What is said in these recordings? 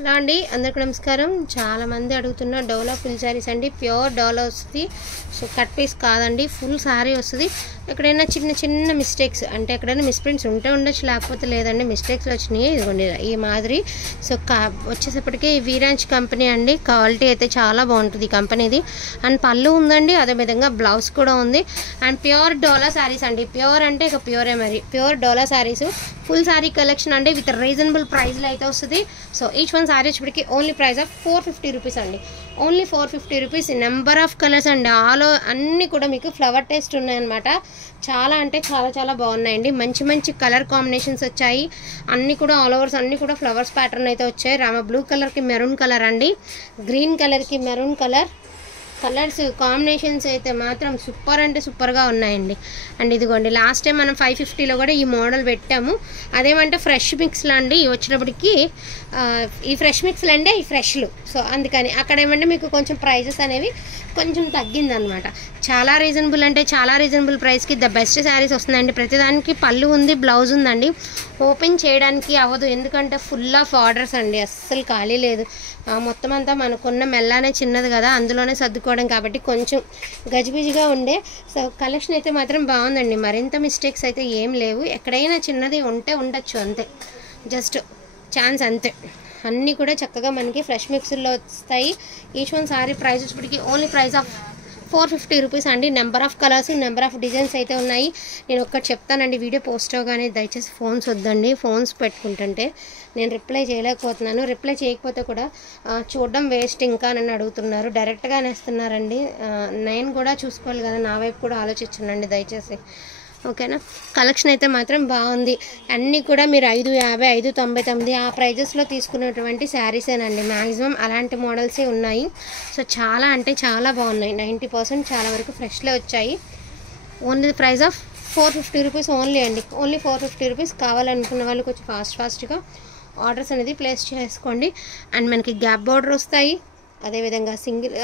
Hello అండి, అందరికీ నమస్కారం. చాలామంది అడుగుతున్న డోలా ఫుల్ శారీస్ అండి. ప్యూర్ డోలా వస్తుంది. సో కట్ పీస్ కాదండి, ఫుల్ శారీ వస్తుంది. ఎక్కడైనా చిన్న చిన్న మిస్టేక్స్ అంటే ఎక్కడైనా మిస్ప్రింట్స్ ఉంటే ఉండొచ్చు, లేకపోతే లేదండి. మిస్టేక్స్ వచ్చినాయి ఇదిగోండి ఈ మాదిరి. సో వచ్చేసప్పటికి వీరాంచ్ కంపెనీ అండి. క్వాలిటీ అయితే చాలా బాగుంటుంది ఈ కంపెనీది. అండ్ పళ్ళు ఉందండి, అదేవిధంగా బ్లౌజ్ కూడా ఉంది. అండ్ ప్యూర్ డోలా శారీస్ అండి. ప్యూర్ అంటే ఇక ప్యూరే మరి. ప్యూర్ డోలా శారీస్ ఫుల్ శారీ కలెక్షన్ అండి, విత్ రీజనబుల్ ప్రైస్లో అయితే వస్తుంది. సో ఈచ్ వన్ శారీ వచ్చేప్పటికి ఓన్లీ ప్రైస్ ఆఫ్ 450 రూపీస్ అండి. Only 450 rupees. Number of colours అండి, అన్నీ కూడా మీకు ఫ్లవర్ టేస్ట్ ఉన్నాయన్నమాట. చాలా అంటే చాలా చాలా బాగున్నాయండి. మంచి మంచి కలర్ కాంబినేషన్స్ వచ్చాయి. అన్నీ కూడా ఆల్ ఓవర్స్ అన్నీ కూడా ఫ్లవర్స్ ప్యాటర్న్ అయితే వచ్చాయి. రామ బ్లూ కలర్కి మెరూన్ కలర్ అండి, గ్రీన్ కలర్కి మెరూన్ కలర్. కలర్స్ కాంబినేషన్స్ అయితే మాత్రం సూపర్ అంటే సూపర్గా ఉన్నాయండి. అండ్ ఇదిగోండి లాస్ట్ టైం మనం 550లో కూడా ఈ మోడల్ పెట్టాము. అదేమంటే ఫ్రెష్ మిక్స్లు అండి. వచ్చినప్పటికీ ఈ ఫ్రెష్ మిక్స్లు అంటే ఈ ఫ్రెష్లు. సో అందుకని అక్కడ ఏమంటే మీకు కొంచెం ప్రైజెస్ అనేవి కొంచెం తగ్గిందనమాట. చాలా రీజనబుల్ అంటే చాలా రీజనబుల్ ప్రైస్కి ద బెస్ట్ శారీస్ వస్తుందండి. ప్రతిదానికి పళ్ళు ఉంది, బ్లౌజ్ ఉందండి. ఓపెన్ చేయడానికి అవ్వదు, ఎందుకంటే ఫుల్ ఆఫ్ ఆర్డర్స్ అండి. అస్సలు ఖాళీ లేదు. మొత్తం అంతా మనకున్న మెల్లానే చిన్నది కదా, అందులోనే సర్దుకోవడం కాబట్టి కొంచెం గజిబిజిగా ఉండే. సో కలెక్షన్ అయితే మాత్రం బాగుందండి. మరింత మిస్టేక్స్ అయితే ఏం లేవు. ఎక్కడైనా చిన్నది ఉంటే ఉండొచ్చు అంతే, జస్ట్ ఛాన్స్ అంతే. అన్నీ కూడా చక్కగా మనకి ఫ్రెష్ మిక్స్లో వస్తాయి. ఈచ్ వన్ సారీ ప్రైస్ వచ్చేప్పటికి ఓన్లీ ప్రైస్ ఆఫ్ 450 రూపీస్ అండి. Number of colours, number of designs అయితే ఉన్నాయి. నేను ఒక్కటి చెప్తానండి, వీడియో పోస్ట్ అవగానే దయచేసి ఫోన్స్ వద్దండి. ఫోన్స్ పెట్టుకుంటుంటే నేను రిప్లై చేయలేకపోతున్నాను. రిప్లై చేయకపోతే కూడా చూడడం వేస్ట్ ఇంకా నన్ను అడుగుతున్నారు, డైరెక్ట్గా అనేస్తున్నారండి. నేను కూడా చూసుకోవాలి కదా, నా వైపు కూడా ఆలోచించండి దయచేసి, ఓకేనా. కలెక్షన్ అయితే మాత్రం బాగుంది. అన్నీ కూడా మీరు 550, 599 ఆ ప్రైజెస్లో తీసుకున్నటువంటి శారీసేనండి. మ్యాక్సిమం అలాంటి మోడల్సే ఉన్నాయి. సో చాలా అంటే చాలా బాగున్నాయి. 90% చాలా వరకు ఫ్రెష్లో వచ్చాయి. Only price of 450 rupees only అండి. Only 450 rupees. కావాలనుకున్న వాళ్ళు కొంచెం ఫాస్ట్గా ఆర్డర్స్ అనేది ప్లేస్ చేసుకోండి. అండ్ మనకి గ్యాప్ బార్డర్ వస్తాయి, అదేవిధంగా సింగిల్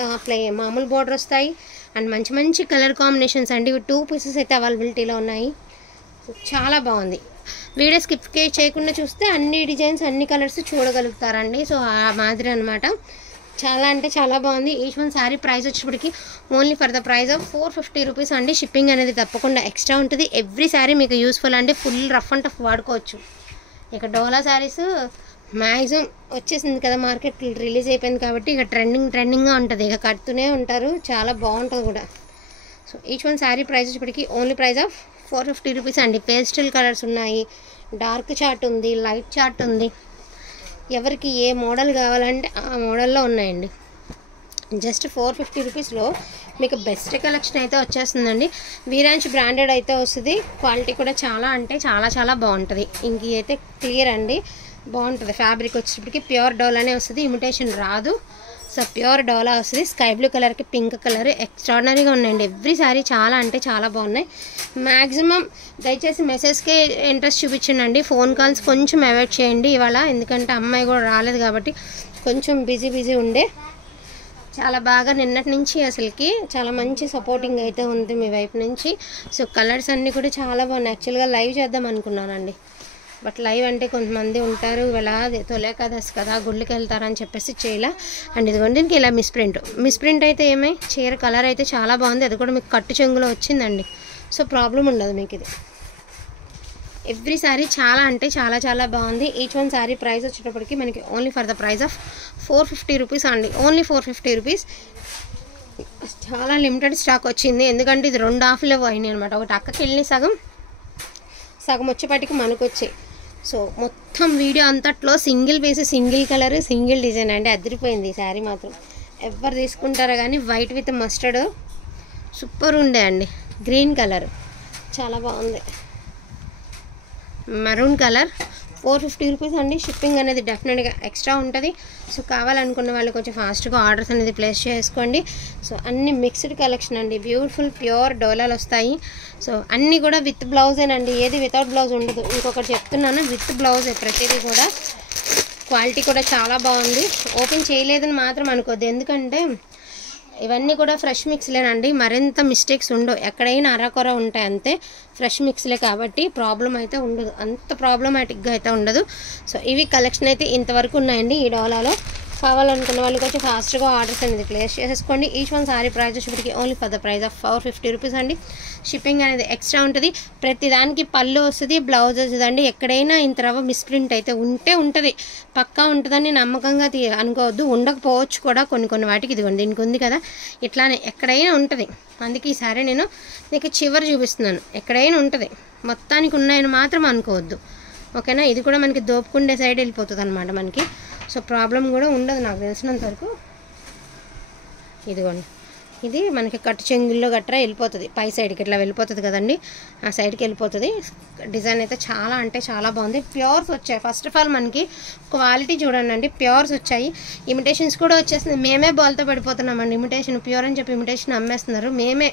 మామూలు బార్డర్ వస్తాయి. అండ్ మంచి మంచి కలర్ కాంబినేషన్స్ అండి. 2 పీసెస్ అయితే అవైలబిలిటీలో ఉన్నాయి. చాలా బాగుంది. వీడియో స్కిప్ చేయకుండా చూస్తే అన్ని డిజైన్స్ అన్ని కలర్స్ చూడగలుగుతారండి. సో ఆ మాదిరి అనమాట. చాలా అంటే చాలా బాగుంది. ఈచ్ వన్ శారీ ప్రైస్ వచ్చేప్పటికి only for the price of 450 rupees అండి. షిప్పింగ్ అనేది తప్పకుండా ఎక్స్ట్రా ఉంటుంది. ఎవ్రీ శారీ మీకు యూస్ఫుల్ అండి. ఫుల్ రఫ్ అండ్ టఫ్ వాడుకోవచ్చు. ఇక డోలా శారీస్ మ్యాక్సిమం వచ్చేసింది కదా, మార్కెట్ రిలీజ్ అయిపోయింది కాబట్టి ఇక ట్రెండింగ్గా ఉంటుంది. ఇక కడుతూనే ఉంటారు. చాలా బాగుంటుంది కూడా. So each one sari price వచ్చేప్పటికి ఓన్లీ ప్రైస్ ఆఫ్ 450 రూపీస్ అండి. పేస్టల్ కలర్స్ ఉన్నాయి, డార్క్ చార్ట్ ఉంది, లైట్ చార్ట్ ఉంది. ఎవరికి ఏ మోడల్ కావాలంటే ఆ మోడల్లో ఉన్నాయండి. జస్ట్ 450 రూపీస్లో మీకు బెస్ట్ కలెక్షన్ అయితే వచ్చేస్తుందండి. వీరాంచ్ బ్రాండెడ్ అయితే వస్తుంది. క్వాలిటీ కూడా చాలా అంటే చాలా చాలా బాగుంటుంది. ఇంక అయితే క్లియర్ అండి, బాగుంటుంది. ఫ్యాబ్రిక్ వచ్చేటప్పటికి ప్యూర్ డోలానే వస్తుంది, ఇమిటేషన్ రాదు. సో ప్యూర్ డోలా వస్తుంది. స్కై బ్లూ కలర్కి పింక్ కలర్ ఎక్స్ట్రాడినరీగా ఉన్నాయండి. ఎవ్రీ సారీ చాలా అంటే చాలా బాగున్నాయి. మ్యాక్సిమం దయచేసి మెసేజ్కే ఇంట్రెస్ట్ చూపించండి. ఫోన్ కాల్స్ కొంచెం అవాయిడ్ చేయండి ఇవాళ, ఎందుకంటే అమ్మాయి కూడా రాలేదు కాబట్టి కొంచెం బిజీ ఉండే. చాలా బాగా నిన్నటి నుంచి అసలుకి చాలా మంచి సపోర్టింగ్ అయితే ఉంది మీ వైపు నుంచి. సో కలర్స్ అన్నీ కూడా చాలా బాగున్నాయి. యాక్చువల్గా లైవ్ చేద్దాం అనుకున్నానండి, బట్ లైవ్ అంటే కొంతమంది ఉంటారు ఇలా తొలే కదస్ కదా, గుళ్ళకి వెళ్తారని చెప్పేసి చేయలే. అండ్ ఇదిగోండి దీనికి ఇలా మిస్ప్రింట్ అయితే ఏమై చీర కలర్ అయితే చాలా బాగుంది. అది కూడా మీకు కట్టు చెంగులో వచ్చిందండి. సో ప్రాబ్లం ఉండదు మీకు. ఇది ఎవ్రీ శారీ చాలా అంటే చాలా చాలా బాగుంది. ఈచ్ వన్ శారీ ప్రైస్ వచ్చేటప్పటికి మనకి only for the price of 450 rupees అండి. Only 450 rupees. చాలా లిమిటెడ్ స్టాక్ వచ్చింది, ఎందుకంటే ఇది 2 హాఫ్లో అయినాయి అనమాట. ఒకటి అక్కకి వెళ్ళి సగం వచ్చేపాటికి మనకు వచ్చాయి. సో మొత్తం వీడియో అంతట్లో single piece, single colour, single design అండి. అదిరిపోయింది ఈ శారీ మాత్రం. ఎవరు తీసుకుంటారో కానీ వైట్ విత్ మస్టర్డ్ సూపర్ ఉండే అండి. గ్రీన్ కలర్ చాలా బాగుంది. మరూన్ కలర్ 450 రూపీస్ అండి. షిప్పింగ్ అనేది డెఫినెట్గా ఎక్స్ట్రా ఉంటుంది. సో కావాలనుకున్న వాళ్ళు కొంచెం ఫాస్ట్గా ఆర్డర్స్ అనేది ప్లేస్ చేసుకోండి. సో అన్ని మిక్స్డ్ కలెక్షన్ అండి. బ్యూటిఫుల్ ప్యూర్ డోలాలు వస్తాయి. సో అన్నీ కూడా విత్ బ్లౌజేనండి, ఏది వితౌట్ బ్లౌజ్ ఉండదు. ఇంకొకటి చెప్తున్నాను, విత్ బ్లౌజే ప్రతిదీ కూడా. క్వాలిటీ కూడా చాలా బాగుంది. ఓపెన్ చేయలేదని మాత్రం అనుకోద్దు, ఎందుకంటే ఇవన్నీ కూడా ఫ్రెష్ మిక్స్లేనండి, మరింత మిస్టేక్స్ ఉండవు, ఎక్కడైనా అరకొర ఉంటాయి అంతే. ఫ్రెష్ మిక్స్లే కాబట్టి ప్రాబ్లం అయితే ఉండదు, అంత ప్రాబ్లమాటిక్గా అయితే ఉండదు. సో ఇవి కలెక్షన్ అయితే ఇంతవరకు ఉన్నాయండి ఈ డోలాలో. కావాలనుకున్న వాళ్ళకి వచ్చి ఫాస్ట్గా ఆర్డర్స్ అనేది ప్లేస్ చేసేసుకోండి. ఈచ్ వన్ సారీ ప్రైస్ వచ్చేప్పటికి only for the price of 450 rupees అండి. షిప్పింగ్ అనేది ఎక్స్ట్రా ఉంటుంది. ప్రతి దానికి పళ్ళు వస్తుంది, బ్లౌజ్ వస్తుందండి. ఎక్కడైనా ఇంత రవ్వ మిస్ప్రింట్ అయితే ఉంటుంది, పక్కా ఉంటుందని నమ్మకంగా అనుకోవద్దు, ఉండకపోవచ్చు కూడా కొన్ని వాటికి. ఇదిగోండి దీనికి ఉంది కదా, ఇట్లానే ఎక్కడైనా ఉంటుంది. అందుకే ఈసారి నేను మీకు చివరి చూపిస్తున్నాను, ఎక్కడైనా ఉంటుంది, మొత్తానికి ఉన్నాయని మాత్రం అనుకోవద్దు, ఓకేనా. ఇది కూడా మనకి దోపుకుండే సైడ్ వెళ్ళిపోతుంది అనమాట మనకి. సో ప్రాబ్లం కూడా ఉండదు నాకు తెలిసినంత వరకు. ఇదిగోండి ఇది మనకి కట్టు చెంగుల్లో గట్రా వెళ్ళిపోతుంది, పై సైడ్కి ఇట్లా వెళ్ళిపోతుంది కదండి, ఆ సైడ్కి వెళ్ళిపోతుంది. డిజైన్ అయితే చాలా అంటే చాలా బాగుంది. ప్యూర్స్ వచ్చాయి. ఫస్ట్ ఆఫ్ ఆల్ మనకి క్వాలిటీ చూడండి అండి, ప్యూర్స్ వచ్చాయి. ఇమిటేషన్స్ కూడా వచ్చేస్తుంది. మేమే బాల్తో పడిపోతున్నామండి, ఇమిటేషన్ ప్యూర్ అని చెప్పి ఇమిటేషన్ అమ్మేస్తున్నారు. మేమే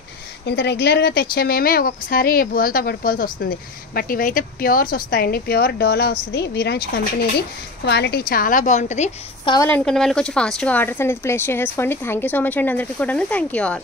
ఇంత రెగ్యులర్గా తెచ్చే మేమే ఒక్కొక్కసారి బోల్తో పడిపోవాల్సి వస్తుంది. బట్ ఇవైతే ప్యూర్స్ వస్తాయండి, ప్యూర్ డోలా వస్తుంది, విరాంజ్ కంపెనీది. క్వాలిటీ చాలా బాగుంటుంది. కావాలనుకున్న వాళ్ళకి వచ్చి ఫాస్ట్గా ఆర్డర్స్ అనేది ప్లేస్ చేసేసుకోండి. థ్యాంక్ యూ సో మచ్ అండి అందరికీ కూడా. Thank you all.